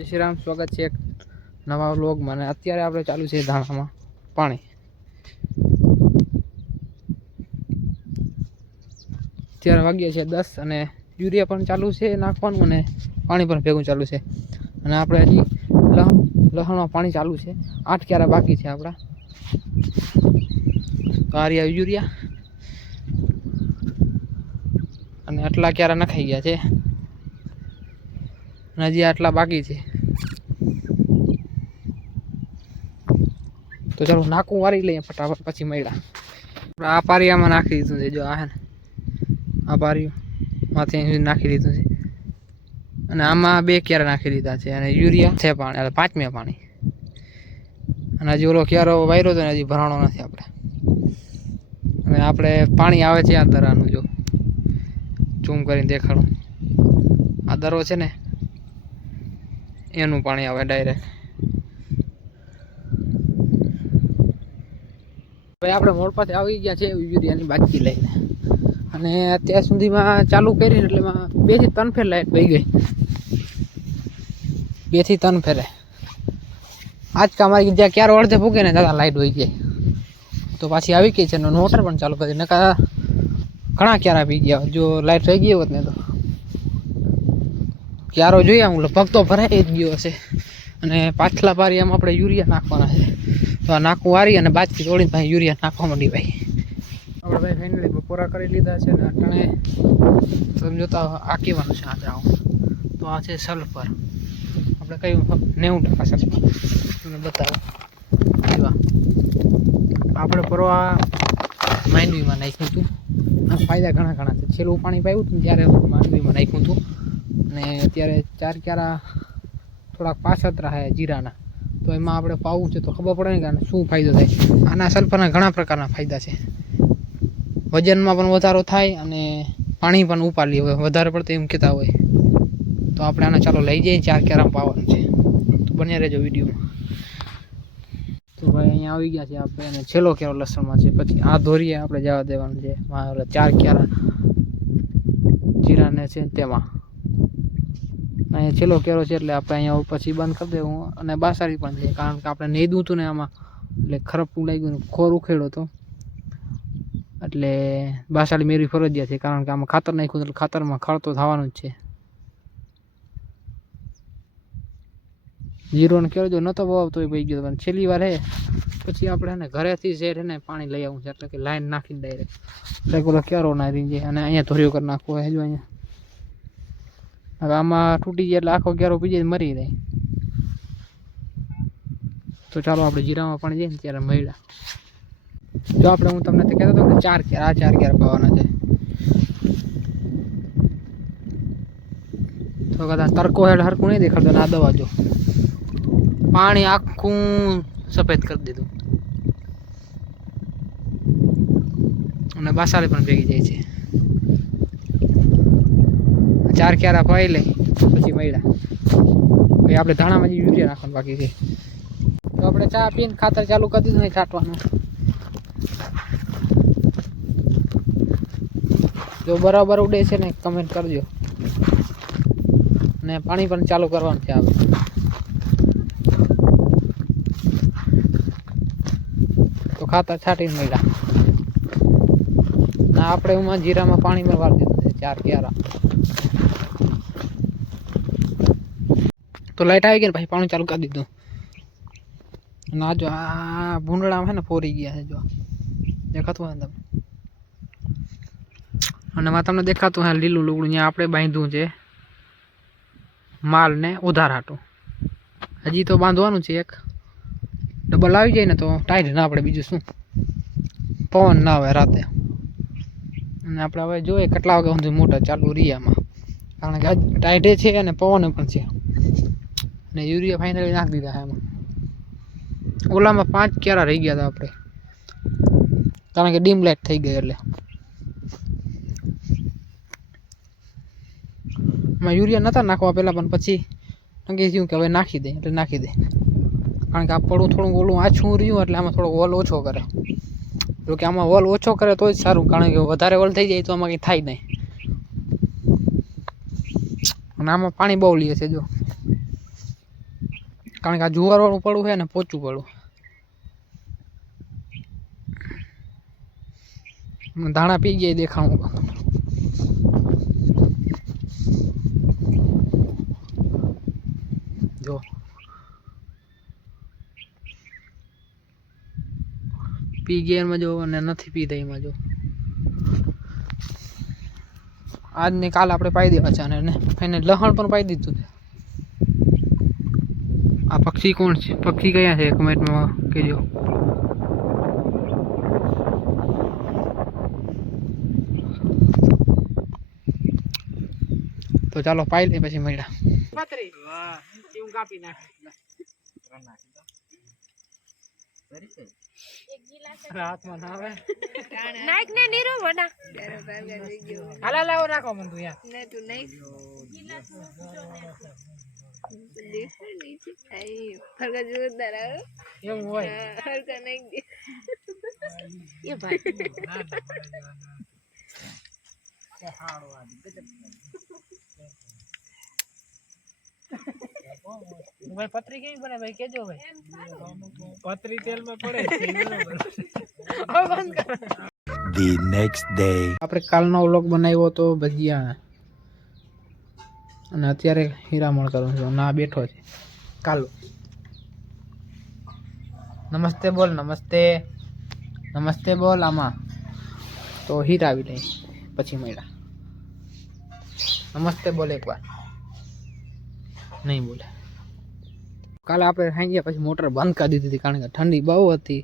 જય શ્રી રામ, સ્વાગત છે એક નવા વ્લોગમાં. અને અત્યારે આપણે ચાલુ છે ધાણામાં પાણી. અત્યારે વાગ્યા છે 10 અને યુરિયા પણ ચાલુ છે નાખવાનું અને પાણી પણ ભેગું ચાલુ છે. અને આપણે હજી લસણમાં પાણી ચાલુ છે. 8 ક્યારા બાકી છે આપણા. તો આ રહ્યા યુરિયા અને આટલા ક્યારા નખાઈ ગયા છે અને હજી આટલા બાકી છે. તો ચાલો નાકું વારી લઈએ ફટાફટ, પછી મળ્યા. આ પારિયામાં નાખી દીધું છે. જો આ હે ને આ પારિયું માથે નાખી દીધું છે. અને આમાં 2 ક્યારા નાખી દીધા છે અને યુરિયા છે પાણી, એટલે 5મે પાણી. અને હજી ઓલો ક્યારો વાયરો હતો ને હજી ભરાણો નથી આપણે. અને આપણે પાણી આવે છે આ દરાનું, જો ઝૂમ કરીને દેખાડું. આ દરો છે ને એનું પાણી આવે ડાયરેક્ટ. ભાઈ આપણે મોડ પાસે આવી ગયા છે યુરિયાની બાટકી લઈને. અને અત્યાર સુધીમાં ચાલુ કરીને એટલે 2 થી 3 ફેર લાઈટ વહી ગઈ. 2 થી 3 ફેરે આજ કા અમારી જ્યાં ક્યારે અડધે ભૂગે ને દાદા લાઈટ વહી જાય. તો પાછી આવી ગઈ છે ને મોટર પણ ચાલુ કરી. નકા ઘણા ક્યારા પી ગયા જો લાઈટ થઈ ગઈ હોત ને. તો ક્યારો જોઈએ હું લગભગ તો ભરાઈ જ ગયો હશે. અને પાછલા પારિયામાં આપણે યુરિયા નાખવાના છે. તો આ નાખું વારી અને બાજથી તોડીને ભાઈ યુરિયા નાખવા માંડી. ભાઈ આપણે ભાઈ ફાઇનલી બપોરા કરી લીધા છે ને અટાણે તમે જોતા આ કહેવાનું છે આજે આવું. તો આ છે સલ્ફર. આપણે કયું 90% સલ્ફર તમને બતાવો. એવા આપણે પરવા માંડવીમાં નાખ્યું હતું. આ ફાયદા ઘણા છે. છેલ્લું પાણી પાયું હતું ત્યારે માંડવીમાં નાખ્યું હતું. અને અત્યારે 4 ક્યારા થોડાક પાછળ રહ્યા જીરાના. તો એમાં આપણે પાવું છે તો ખબર પડે ને કે શું ફાયદો થાય. આના સલ્ફરના ઘણા પ્રકારના ફાયદા છે. વજનમાં પણ વધારો થાય અને પાણી પણ ઉપાડી હોય વધારે પડતું એમ કહેતા હોય. તો આપણે આને ચાલો લઈ જઈએ 4 ક્યારા પાવાનું છે. તો બન્યા રહેજો વિડીયોમાં. તો ભાઈ અહીંયા આવી ગયા છે આપણે. અને છેલ્લો ક્યારો લસણમાં છે. પછી આ ધોરીએ આપણે જવા દેવાનું છે. 4 ક્યારા જીરાને છે તેમાં. અહીંયા છેલ્લો કેરો છે એટલે આપણે અહીંયા પછી બંધ કરી દેવું. અને બાસારી પણ છે કારણ કે આપણે નેદું હતું ને આમાં એટલે ખરપું લાગી ગયું, ખોર ઉખેડો હતો એટલે બાસારી મેળવી ફરજિયાત છે. કારણ કે આમાં ખાતર નાખ્યું એટલે ખાતરમાં ખળ તો થવાનું જ છે. જીરોને કેરો જો નહોતો વાવતો એ પડી ગયો. પણ છેલ્લી વાર હે પછી આપણે ને ઘરેથી શેર ને પાણી લઈ આવું છે. એટલે કે લાઈન નાખીને ડાયરેક્ટ એટલે ઓલો ક્યારો ના રહી જાય. અને અહીંયા ધોરીઓ કરી નાખવો હોય. જો અહીંયા હવે આમાં તૂટી જાય એટલે આખો ક્યારો પી જાય મરી જાય. તો ચાલો આપણે જીરામાં પાણી જઈએ ને ત્યારે મળ્યા. જો આપણે હું તમને કહેતો હતો કે 4 ક્યારા પાવાના છે. તો કદાચ તડકો હેડ હરકું નહીં દેખાડતો. આ દવા જો પાણી આખું સફેદ કરી દીધું. અને બાસારી પણ ભેગી જાય છે. 4 ક્યારા પાઈ લઈ પછી મળ્યા. ભાઈ આપણે ધાણામાં જે યુરિયા નાખવાનું બાકી છે. તો આપણે ચા પીને ખાતર ચાલુ કરી દીધું નહીં છાંટવાનું. જો બરાબર ઉડે છે ને કમેન્ટ કરજો. અને પાણી પણ ચાલુ કરવાનું છે આપણે. તો ખાતર છાંટીને મળ્યા. ના આપણે એમાં જીરામાં પાણીમાં વાળી દીધું છે 4 ક્યારા. તો લાઈટ આવી ગઈ ને પછી પાણી ચાલુ કરી દીધું. ના જો આ ભૂંડળા છે ને ફોરી ગયા છે. જો દેખાતું હોય ને તમને. અને માં તમને દેખાતું હે લીલું લુગડું ત્યાં આપણે બાંધ્યું છે માલને ઉધાર હાટું. હજી તો બાંધવાનું છે. એક ડબલ આવી જાય ને તો ટાઈટ ના આપણે. બીજું શું, પવન ના આવે રાતે. અને આપણે હવે જોઈએ કેટલા વાગે સુધી મોટર ચાલુ રિયામાં. કારણ કે આજ ટાઈટે છે અને પવન પણ છે. અને યુરિયા ફાઇનલી નાખી દીધા છે એમાં. ઓલામાં 5 ક્યારા રહી ગયા હતા આપણે કારણ કે ડીમ લાઇટ થઈ ગઈ. એટલે એમાં યુરિયા નહોતા નાખવા પહેલાં, પણ પછી નક્કી થયું કે હવે નાખી દે એટલે નાખી દે. કારણ કે આ પડું થોડું ઓલું આછું રહ્યું એટલે આમાં થોડો વોલ ઓછો કરે. જો કે આમાં વોલ ઓછો કરે તો જ સારું. કારણ કે વધારે વોલ થઈ જાય તો આમાં કંઈ થાય નહીં. અને આમાં પાણી બહુ લે છે. જો કારણ કે આ જુવારવાળું પડવું છે ને પોચું પડવું. દાણા પી ગયા દેખાણું. જો પી ગયા એમાં જો અને નથી પીધા એમાં જો. આજને કાલ આપણે પાઈ દેવા છે અને એને લહણ પણ પાઈ દીધું છે. આ પક્ષી કોણ છે? પક્ષી કયા છે કમેન્ટમાં કહેજો. તો ચાલો પાઈ લે પછી મળ્યા. કાપી નાખે હાથમાં ના આવે નાઈક ને નીરો બના હાલા લાવો રાખો મન તું યાર ને તું નહીં દેખ નીચે આઈ ફરકા જોરદાર આવે એમ હોય હરકા નહીં દે એ ભાઈ કે હાડો આ ગજબ ભાઈ પતરી કેવી બને ભાઈ કેજો ભાઈ પતરી તેલમાં પડે the next day આપણે કાલનો વ્લોગ બનાવ્યો તો ભજીયા અને અત્યારે હીરામણ કરું છું ના બેઠો છે કાલો નમસ્તે બોલ નમસ્તે બોલ આમાં તો હીરા આવી લઈ પછી મળ્યા નમસ્તે બોલ એકવાર નહીં બોલે કાલે આપણે ખાઈ ગયા પછી મોટર બંધ કરી દીધી હતી કારણ કે ઠંડી બહુ હતી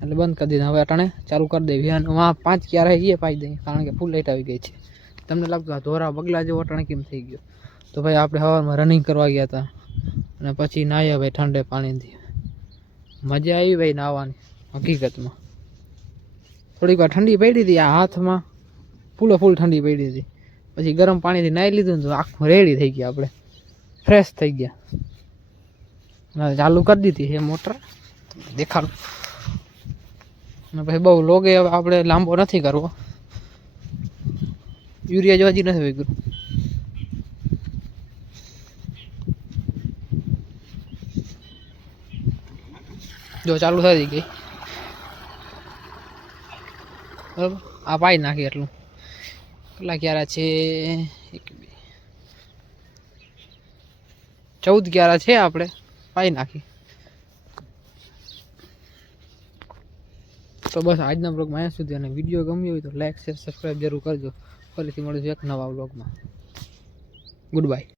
એટલે બંધ કરી દીધી. હવે અટાણે ચાલુ કરી દેવી અને વાં 5 ક્યારે એ પાઈ દઈએ કારણ કે ફૂલ લાઈટ આવી ગઈ છે. તમને લાગતું આ ધોરા બગલા જેવો અટાણે કેમ થઈ ગયો? તો ભાઈ આપણે સવારમાં રનિંગ કરવા ગયા હતા અને પછી નાહ્યા ભાઈ ઠંડે પાણીથી. મજા આવી ભાઈ નાહવાની હકીકતમાં. થોડીક વાર ઠંડી પડી હતી આ હાથમાં ફૂલ ઠંડી પડી હતી પછી ગરમ પાણીથી નાહી લીધું ને તો આખું રેડી થઈ ગયા આપણે ફ્રેશ થઈ ગયા. ચાલુ કરી દીધી એ મોટર દેખાડું અને પછી બહુ લોગે હવે આપણે લાંબો નથી કરવો. યુરિયા જો હજી નથી વેગરું. જો ચાલુ થઈ ગઈ બરાબર. આ પાઈ નાખી એટલું કેટલા ક્યારા છે 14 ક્યારા છે આપણે પાઈ નાખી. તો બસ આજના બ્લોગમાં અહીંયા સુધી અને વિડીયો ગમ્યો હોય તો લાઈક શેર સબસ્ક્રાઈબ જરૂર કરજો. ફરીથી મળીશું એક નવા બ્લોગમાં. Good bye.